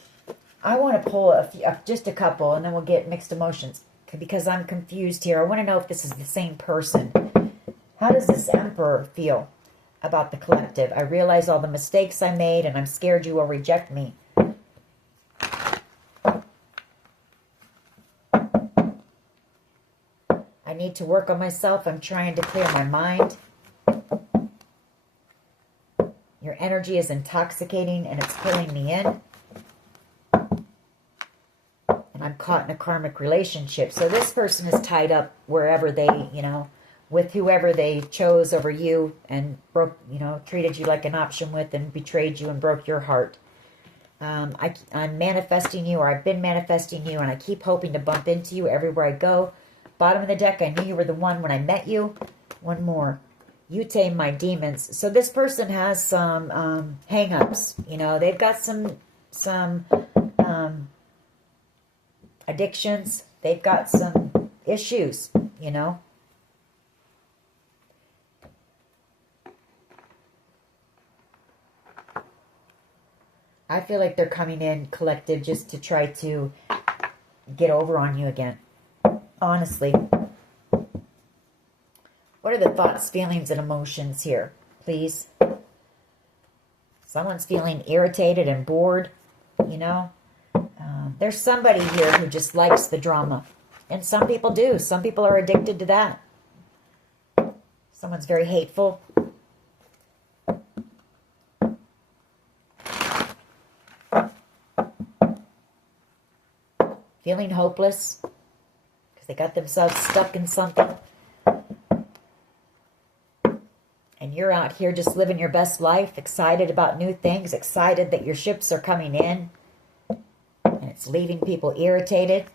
I want to pull a few, just a couple, and then we'll get mixed emotions. Because I'm confused here. I want to know if this is the same person. How does this Emperor feel about the collective? I realize all the mistakes I made, and I'm scared you will reject me. I need to work on myself. I'm trying to clear my mind. Your energy is intoxicating, and it's pulling me in. And I'm caught in a karmic relationship. So this person is tied up wherever they, you know, with whoever they chose over you and broke, you know, treated you like an option with and betrayed you and broke your heart. I'm manifesting you, or I've been manifesting you, and I keep hoping to bump into you everywhere I go. Bottom of the deck, I knew you were the one when I met you. One more. You tame my demons. So this person has some hang-ups. You know, they've got some addictions. They've got some issues, you know. I feel like they're coming in collective just to try to get over on you again. Honestly. What are the thoughts, feelings, and emotions here, please? Someone's feeling irritated and bored, you know. There's somebody here who just likes the drama. And some people do. Some people are addicted to that. Someone's very hateful. Feeling hopeless because they got themselves stuck in something. And you're out here just living your best life, excited about new things, excited that your ships are coming in. And it's leaving people irritated.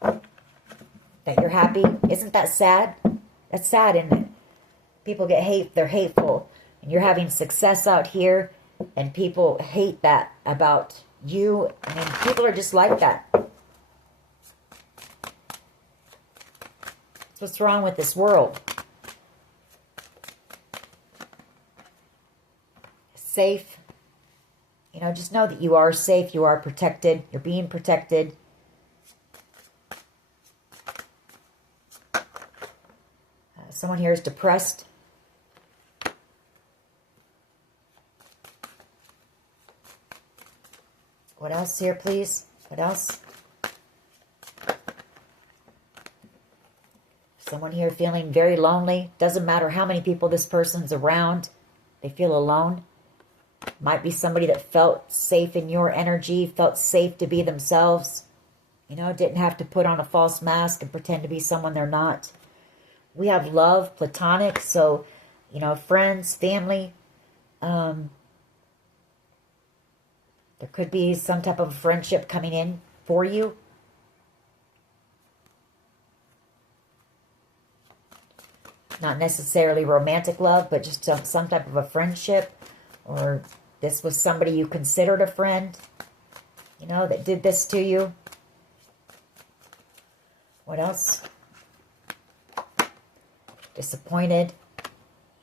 That you're happy. Isn't that sad? That's sad, isn't it? People get they're hateful. And you're having success out here. And people hate that about you. I mean, people are just like that. That's what's wrong with this world. Safe. You know, just know that you are safe. You are protected. You're being protected. Someone here is depressed. What else here, please? What else? Someone here feeling very lonely. Doesn't matter how many people this person's around. They feel alone. Might be somebody that felt safe in your energy, felt safe to be themselves. You know, didn't have to put on a false mask and pretend to be someone they're not. We have love, platonic, so, you know, friends, family. There could be some type of friendship coming in for you. Not necessarily romantic love, but just some type of a friendship. Or this was somebody you considered a friend, you know, that did this to you. What else? Disappointed.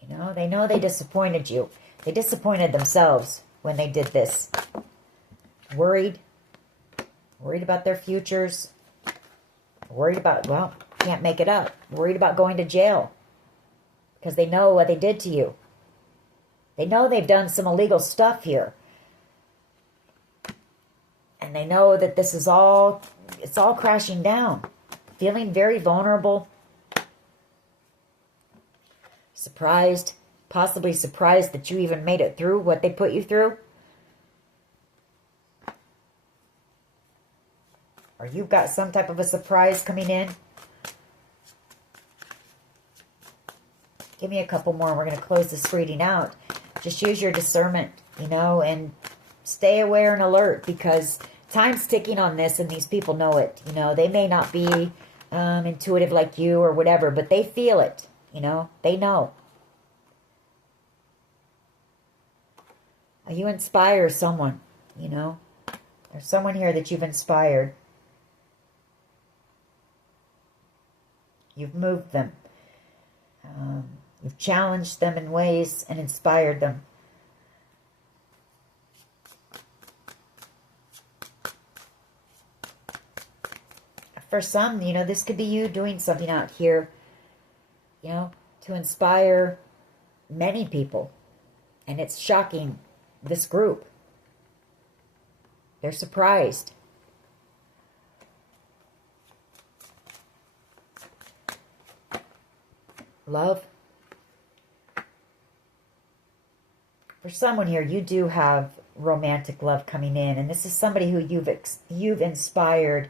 You know they disappointed you. They disappointed themselves when they did this. Worried. Worried about their futures. Worried about, well, can't make it up. Worried about going to jail. Because they know what they did to you. They know they've done some illegal stuff here. And they know that this is all, it's all crashing down. Feeling very vulnerable. Surprised. Possibly surprised that you even made it through what they put you through. or you've got some type of a surprise coming in. Give me a couple more. We're going to close this reading out. Just use your discernment, you know, and stay aware and alert, because time's ticking on this and these people know it. You know, they may not be intuitive like you or whatever, but they feel it, you know, they know. You inspire someone, you know. There's someone here that you've inspired. You've moved them. You've challenged them in ways and inspired them. For some, you know, this could be you doing something out here, you know, to inspire many people. And it's shocking this group. They're surprised. Love. For someone here, you do have romantic love coming in. And this is somebody who you've inspired.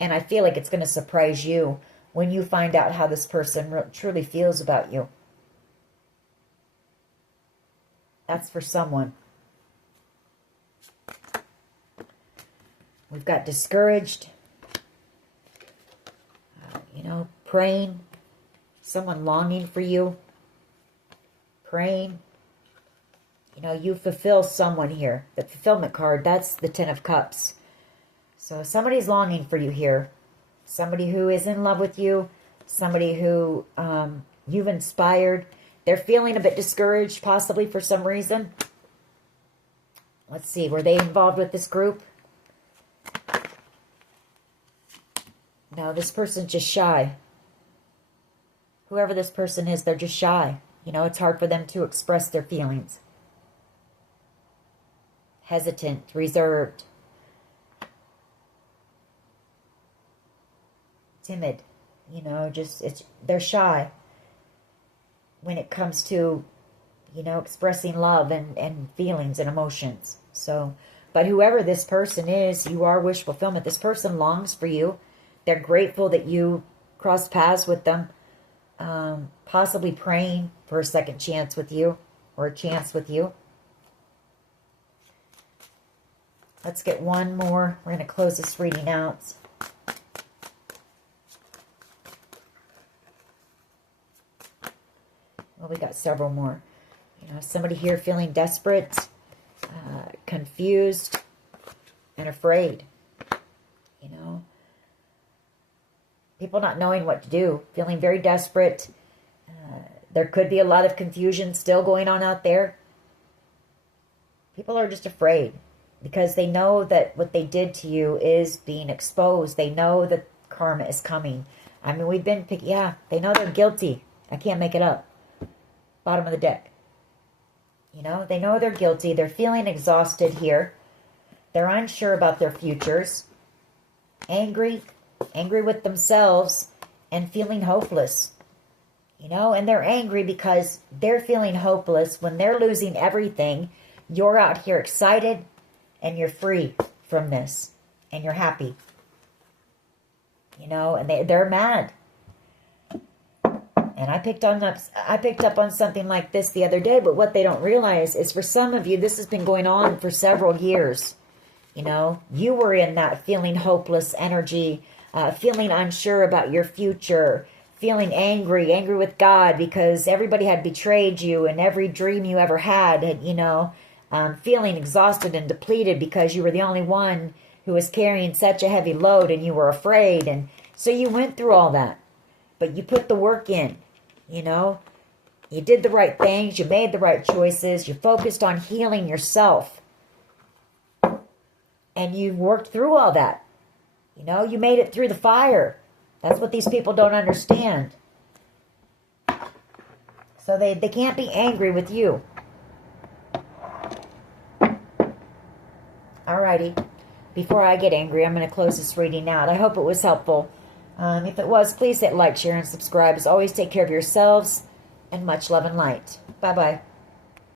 And I feel like it's going to surprise you when you find out how this person truly feels about you. That's for someone. We've got discouraged. You know, praying. Someone longing for you. Praying. You know, you fulfill someone here. The fulfillment card, that's the Ten of Cups. So somebody's longing for you here. Somebody who is in love with you. Somebody who you've inspired. They're feeling a bit discouraged, possibly for some reason. Let's see, were they involved with this group? No, this person's just shy. Whoever this person is, they're just shy. You know, it's hard for them to express their feelings. Hesitant, reserved. Timid. You know, just, they're shy when it comes to, you know, expressing love and feelings and emotions. So, but whoever this person is, you are wish fulfillment. This person longs for you. They're grateful that you crossed paths with them. Possibly praying for a second chance with you, or a chance with you. Let's get one more. We're going to close this reading out. Well, we got several more. You know, somebody here feeling desperate, confused, and afraid. You know, people not knowing what to do, feeling very desperate. There could be a lot of confusion still going on out there. People are just afraid because they know that what they did to you is being exposed. They know that karma is coming. I mean, we've been yeah, they know they're guilty. I can't make it up. Bottom of the deck. You know, they know they're guilty. They're feeling exhausted here. They're unsure about their futures. Angry with themselves, and feeling hopeless. You know, and they're angry because they're feeling hopeless when they're losing everything. You're out here excited and you're free from this and you're happy. You know, and they're mad. And I picked up on something like this the other day, but what they don't realize is for some of you, this has been going on for several years. You know, you were in that feeling hopeless energy, feeling unsure about your future, feeling angry with God because everybody had betrayed you and every dream you ever had, you know, feeling exhausted and depleted because you were the only one who was carrying such a heavy load and you were afraid. And so you went through all that, but you put the work in, you know, you did the right things, you made the right choices, you focused on healing yourself, and you worked through all that. You know, you made it through the fire. That's what these people don't understand. So they can't be angry with you. Alrighty. Before I get angry, I'm going to close this reading out. I hope it was helpful. If it was, please hit like, share, and subscribe. As always, take care of yourselves, and much love and light. Bye-bye.